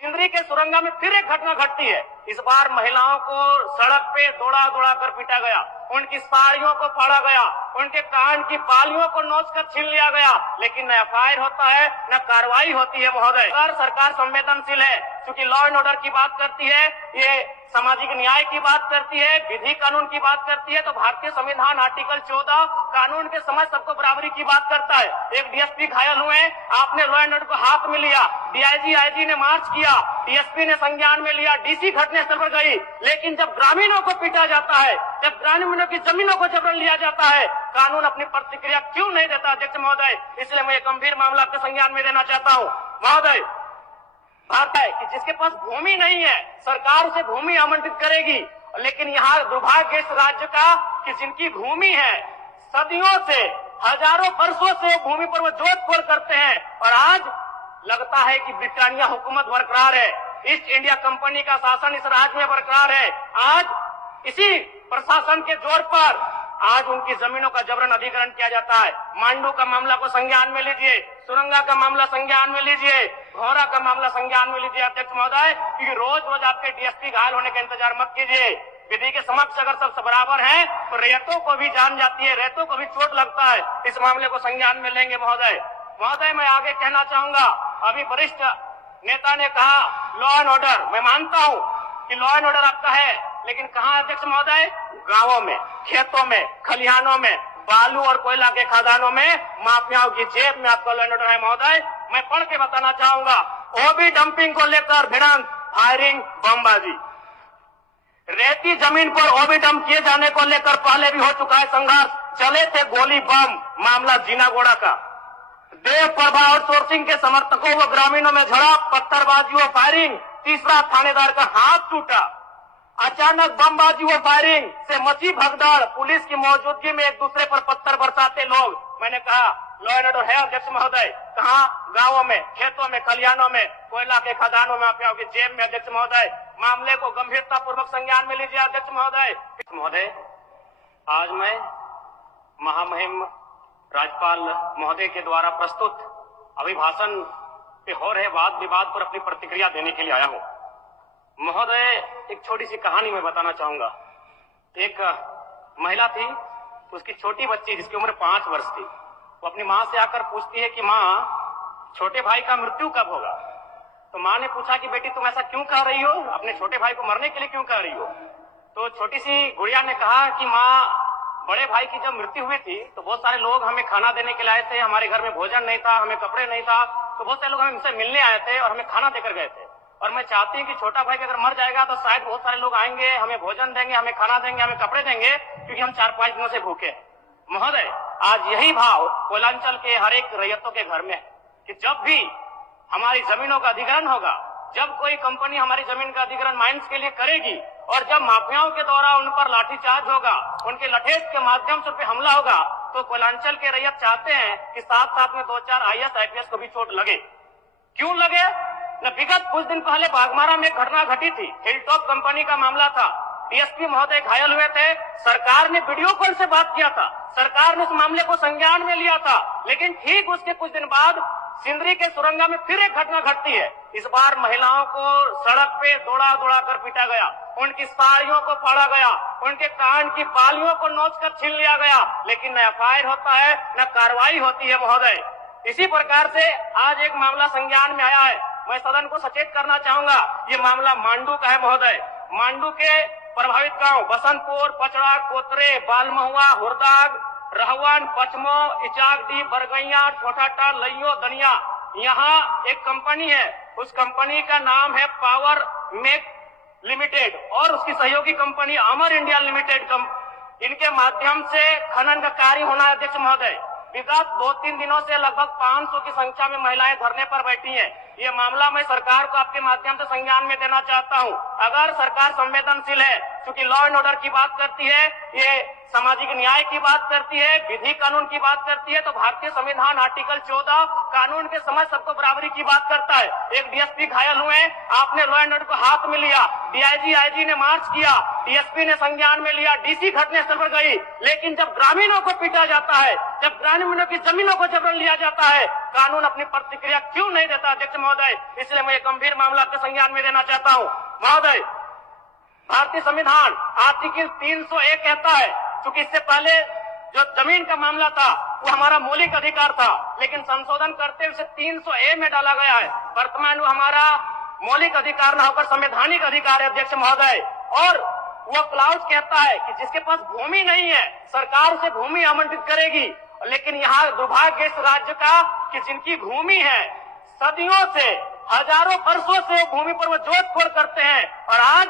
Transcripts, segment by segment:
सिंदरी के सुरंगा में फिर एक घटना घटती है। इस बार महिलाओं को सड़क पे दौड़ा दौड़ा कर पीटा गया, उनकी साड़ियों को फाड़ा गया, उनके कान की बालियों को नोच कर छीन लिया गया, लेकिन न एफआईआर होता है न कार्रवाई होती है। महोदय, अगर सरकार संवेदनशील है, क्योंकि लॉ एंड ऑर्डर की बात करती है, ये सामाजिक न्याय की बात करती है, विधि कानून की बात करती है, तो भारतीय संविधान आर्टिकल 14 कानून के समय सबको बराबरी की बात करता है। एक डीएसपी घायल हुए, आपने लॉ एंड ऑर्डर को हाथ में लिया, डीआईजी आईजी ने मार्च किया, डीएसपी ने संज्ञान में लिया, डीसी घटनास्थल पर गई, लेकिन जब ग्रामीणों को पीटा जाता है, जब ग्रामीणों की जमीनों को जबरन लिया जाता है, कानून अपनी प्रतिक्रिया क्यों नहीं देता? अध्यक्ष महोदय, इसलिए मैं गंभीर मामला आपके संज्ञान में देना चाहता हूँ। महोदय, बात है कि जिसके पास भूमि नहीं है, सरकार उसे भूमि आवंटित करेगी, लेकिन यहाँ दुर्भाग्य इस राज्य का कि जिनकी भूमि है, सदियों से, हजारों वर्षों से भूमि पर वो जोत खोल करते हैं, और आज लगता है कि ब्रिटानिया हुकूमत बरकरार है, ईस्ट इंडिया कंपनी का शासन इस राज्य में बरकरार है। आज इसी प्रशासन के जोर पर आज उनकी जमीनों का जबरन अधिग्रहण किया जाता है। मांडू का मामला को संज्ञान में लीजिए, सुरंगा का मामला संज्ञान में लीजिए, घोरा का मामला संज्ञान में लीजिए। अध्यक्ष महोदय, क्योंकि रोज रोज आपके डीएसपी घायल होने का इंतजार मत कीजिए। विधि के समक्ष अगर सब बराबर हैं, तो रेतों को भी जान जाती है, रेतों को भी चोट लगता है। इस मामले को संज्ञान में लेंगे। महोदय, मैं आगे कहना चाहूंगा, अभी वरिष्ठ नेता ने कहा लॉ एंड ऑर्डर, मैं मानता हूँ कि लॉ एंड ऑर्डर आपका है, लेकिन कहाँ अध्यक्ष महोदय? गांवों में, खेतों में, खलिहानों में, बालू और कोयला के खदानों में, माफियाओं की जेब में आपका लॉ एंड ऑर्डर है। महोदय, मैं पढ़ के बताना चाहूंगा, ओबी डंपिंग को लेकर भिड़ंत, फायरिंग, बमबाजी, रेती जमीन पर ओबी डंप किए जाने को लेकर पहले भी हो चुका है संघर्ष, चले थे गोली बम, मामला जीनागोड़ा का। देव प्रभा और सोर्सिंग के समर्थकों व ग्रामीणों में झड़प, पत्थरबाजी व फायरिंग, तीसरा थानेदार का हाथ टूटा। अचानक बमबाजी व फायरिंग से मची भगदड़, पुलिस की मौजूदगी में एक दूसरे पर पत्थर बरसाते लोग। मैंने कहा लॉ एंड ऑर्डर है अध्यक्ष महोदय, कहाँ? गांवों में, खेतों में, खलिहानों में, कोयला के खदानों में, माफियाओं की जेब में। अध्यक्ष महोदय, मामले को गंभीरता पूर्वक संज्ञान में लीजिए। अध्यक्ष महोदय, आज मैं महामहिम राज्यपाल महोदय के द्वारा प्रस्तुत अभिभाषण पे हो रहे वाद विवाद पर अपनी प्रतिक्रिया देने के लिए आया हूँ। महोदय, एक छोटी सी कहानी मैं बताना चाहूंगा। एक महिला थी, उसकी छोटी बच्ची जिसकी उम्र 5 वर्ष थी, वो अपनी माँ से आकर पूछती है कि माँ, छोटे भाई का मृत्यु कब होगा? तो माँ ने पूछा कि बेटी तुम ऐसा क्यों कह रही हो, अपने छोटे भाई को मरने के लिए क्यों कह रही हो? तो छोटी सी गुड़िया ने कहा कि माँ, बड़े भाई की जब मृत्यु हुई थी तो बहुत सारे लोग हमें खाना देने के लिए आए थे, हमारे घर में भोजन नहीं था, हमें कपड़े नहीं था, तो बहुत सारे लोग हमसे मिलने आए थे और हमें खाना देकर गए थे, और मैं चाहती हूँ कि छोटा भाई अगर मर जाएगा तो शायद बहुत सारे लोग आएंगे, हमें भोजन देंगे, हमें खाना देंगे, हमें कपड़े देंगे, क्योंकि हम 4-5 दिनों से भूखे। महोदय, आज यही भाव कोयलांचल के हर एक रैयतों के घर में है कि जब भी हमारी जमीनों का अधिग्रहण होगा, जब कोई कंपनी हमारी जमीन का अधिग्रहण माइंस के लिए करेगी, और जब माफियाओं के द्वारा उन पर लाठीचार्ज होगा, उनके लठेज के माध्यम से उन पर हमला होगा, तो कोयलांचल के रैयत चाहते हैं कि साथ साथ में 2-4 IAS IPS को भी चोट लगे। क्यों लगे? न विगत कुछ दिन पहले बाघमारा में एक घटना घटी थी, हिलटॉप कंपनी का मामला था, डीएसपी महोदय घायल हुए थे, सरकार ने वीडियो कॉल से बात किया था, सरकार ने उस मामले को संज्ञान में लिया था, लेकिन ठीक उसके कुछ दिन बाद सिंदरी के सुरंगा में फिर एक घटना घटती है। इस बार महिलाओं को सड़क पे दौड़ा दौड़ा कर पीटा गया, उनकी साड़ियों को फाड़ा गया, उनके कान की बालियों को नोच कर छीन लिया गया, लेकिन न एफआईआर होता है न कार्रवाई होती है। महोदय, इसी प्रकार से आज एक मामला संज्ञान में आया है, मैं सदन को सचेत करना चाहूंगा, ये मामला मांडू का है। महोदय, मांडू के प्रभावित गांव बसंतपुर, पचड़ा, कोतरे, बालमहुआ, हुरदाग, रहवान, पचमो, इचाकडी, बरगैया, छोटाटा, लइयो, दनिया, यहाँ एक कंपनी है, उस कंपनी का नाम है पावर मेक लिमिटेड, और उसकी सहयोगी कंपनी अमर इंडिया लिमिटेड। इनके माध्यम से खनन का कार्य होना है। अध्यक्ष महोदय, विगत 2-3 दिनों से लगभग 500 की संख्या में महिलाएं धरने पर बैठी हैं। ये मामला मैं सरकार को आपके माध्यम से संज्ञान में देना चाहता हूं। अगर सरकार संवेदनशील है, क्योंकि लॉ एंड ऑर्डर की बात करती है, ये सामाजिक न्याय की बात करती है, विधि कानून की बात करती है, तो भारतीय संविधान आर्टिकल 14 कानून के समझ सबको बराबरी की बात करता है। एक डीएसपी घायल हुए, आपने लॉ एंड ऑर्डर को हाथ में लिया, डीआईजी आईजी ने मार्च किया, डीएसपी ने संज्ञान में लिया, डीसी घटनास्थल पर गई, लेकिन जब ग्रामीणों को पीटा जाता है, जब ग्रामीणों की जमीनों को जबरन लिया जाता है, कानून अपनी प्रतिक्रिया क्यों नहीं देता अध्यक्ष महोदय? इसलिए मैं ये गंभीर मामला आपके संज्ञान में देना चाहता हूँ महोदय। भारतीय संविधान आर्टिकल 301 कहता है, क्योंकि इससे पहले जो जमीन का मामला था वो हमारा मौलिक अधिकार था, लेकिन संशोधन करते हुए 300A में डाला गया है। वर्तमान वो हमारा मौलिक अधिकार न होकर संवैधानिक अधिकार है अध्यक्ष महोदय। और वो क्लाउज कहता है कि जिसके पास भूमि नहीं है सरकार उसे भूमि आवंटित करेगी, लेकिन यहाँ दुर्भाग्य इस राज्य का कि जिनकी भूमि है सदियों से, हजारों वर्षों से भूमि पर वो जोत-खोड़ करते हैं, और आज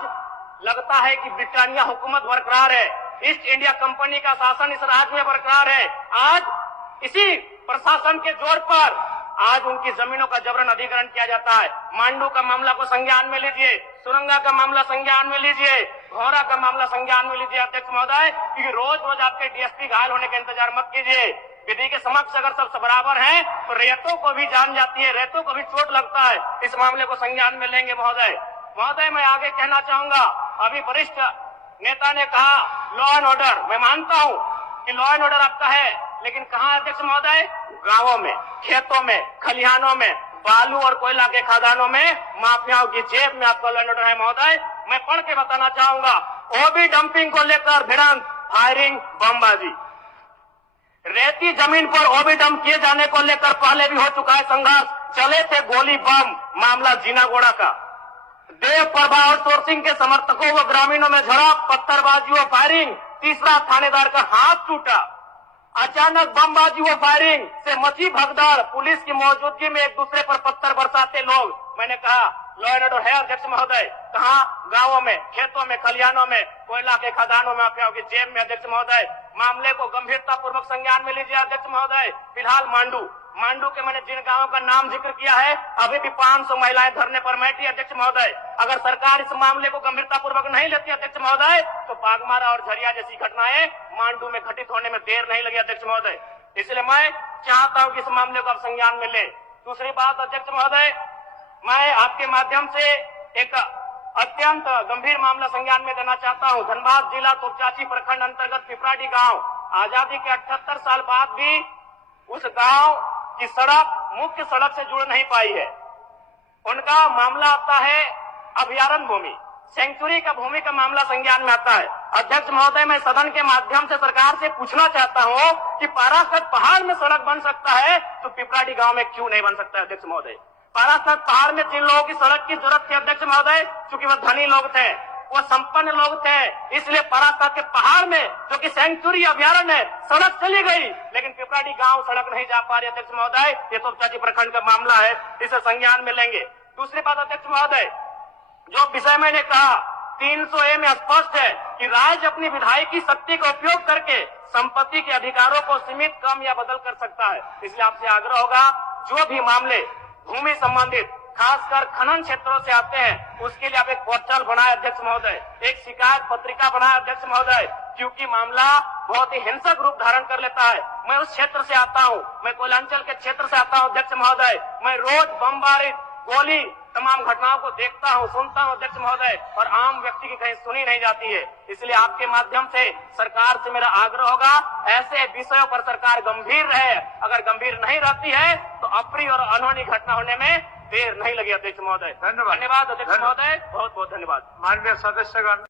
लगता है कि ब्रिटानिया हुकूमत बरकरार है, ईस्ट इंडिया कंपनी का शासन इस राज्य में बरकरार है। आज इसी प्रशासन के जोर पर आज उनकी जमीनों का जबरन अधिग्रहण किया जाता है। मांडू का मामला को संज्ञान में लीजिए, सुरंगा का मामला संज्ञान में लीजिए, घोरा का मामला संज्ञान में लीजिए अध्यक्ष महोदय, क्योंकि रोज रोज आपके डीएसपी घायल होने का इंतजार मत कीजिए। विधि के समक्ष अगर सब बराबर हैं तो रेतों को भी जान जाती है, रेतों को भी चोट लगता है। इस मामले को संज्ञान में लेंगे महोदय। महोदय मैं आगे कहना चाहूंगा, अभी वरिष्ठ नेता ने कहा लॉ एंड ऑर्डर, मैं मानता हूं कि लॉ एंड ऑर्डर आपका है, लेकिन कहां अध्यक्ष महोदय? गांवों में, खेतों में, खलिहानों में, बालू और कोयला के खदानों में, माफियाओं की जेब में आपका लॉ एंड ऑर्डर है महोदय। मैं पढ़ के बताना चाहूंगा, ओबी डंपिंग को लेकर भिड़ंत, फायरिंग, बमबाजी। रेती जमीन पर ओबी डंप किए जाने को लेकर पहले भी हो चुका है संघर्ष, चले थे गोली बम, मामला जीनागोड़ा का। देव प्रभा और सोर्सिंग के समर्थकों व ग्रामीणों में झड़प, पत्थरबाजी व फायरिंग, तीसरा थानेदार का हाथ टूटा। अचानक बमबाजी व फायरिंग से मची भगदड़, पुलिस की मौजूदगी में एक दूसरे पर पत्थर बरसाते लोग। मैंने कहा लॉ एंड ऑर्डर है अध्यक्ष महोदय, कहाँ? गांवों में, खेतों में, खलिहानों में, कोयला के खदानों में, माफियाओं की जेब में अध्यक्ष महोदय। मामले को गंभीरता पूर्वक संज्ञान में लीजिए अध्यक्ष महोदय। फिलहाल मांडू के मैंने जिन गांवों का नाम जिक्र किया है, अभी भी 500 महिलाएं धरने पर बैठी अध्यक्ष महोदय। अगर सरकार इस मामले को गंभीरता पूर्वक नहीं लेती अध्यक्ष महोदय, तो बागमारा और झरिया जैसी घटनाएं मांडू में घटित होने में देर नहीं लगी अध्यक्ष महोदय। इसलिए मैं चाहता हूं कि इस मामले को आप संज्ञान में ले। दूसरी बात अध्यक्ष महोदय, मैं आपके माध्यम से एक अत्यंत गंभीर मामला संज्ञान में देना चाहता हूं। धनबाद जिला तोपचाची प्रखंड अंतर्गत पिपराडी गांव, आजादी के 78 साल बाद भी उस गांव की सड़क मुख्य सड़क से जुड़ नहीं पाई है। उनका मामला आता है अभयारण्य भूमि, सेंचुरी का भूमि का मामला संज्ञान में आता है। अध्यक्ष महोदय मैं सदन के माध्यम से सरकार से पूछना चाहता हूं कि पारासत पहाड़ में सड़क बन सकता है तो पिपराडी गांव में क्यों नहीं बन सकता है अध्यक्ष महोदय? पारासत पहाड़ में जिन लोगों की सड़क की जरूरत थी अध्यक्ष महोदय, चूंकि वह धनी लोग थे, वो संपन्न लोग थे, इसलिए पारासत के पहाड़ में जो कि सेंचुरी अभयारण्य है सड़क चली गई, लेकिन पिपराडी गांव सड़क नहीं जा पा रही अध्यक्ष महोदय। ये तोपचाची प्रखंड का मामला है, इसे संज्ञान में लेंगे। दूसरी बात अध्यक्ष महोदय, जो विषय मैंने कहा 300A में स्पष्ट है कि राज्य अपनी विधायकी शक्ति का उपयोग करके संपत्ति के अधिकारों को सीमित, कम या बदल कर सकता है। इसलिए आपसे आग्रह होगा, जो भी मामले भूमि संबंधित खासकर खनन क्षेत्रों से आते हैं, उसके लिए आप एक पोर्टल बनाए अध्यक्ष महोदय, एक शिकायत पत्रिका बनाए अध्यक्ष महोदय, क्योंकि मामला बहुत ही हिंसक रूप धारण कर लेता है। मैं उस क्षेत्र से आता हूँ, मैं कोयलांचल के क्षेत्र से आता हूँ अध्यक्ष महोदय। मैं रोज बमबारी, गोली, तमाम घटनाओं को देखता हूं, सुनता हूं अध्यक्ष महोदय, और आम व्यक्ति की कहीं सुनी नहीं जाती है। इसलिए आपके माध्यम से सरकार से मेरा आग्रह होगा, ऐसे विषयों पर सरकार गंभीर रहे। अगर गंभीर नहीं रहती है तो अप्रिय और अनहोनी घटना होने में देर नहीं लगी अध्यक्ष महोदय। धन्यवाद अध्यक्ष महोदय, बहुत बहुत धन्यवाद। माननीय सदस्यगण।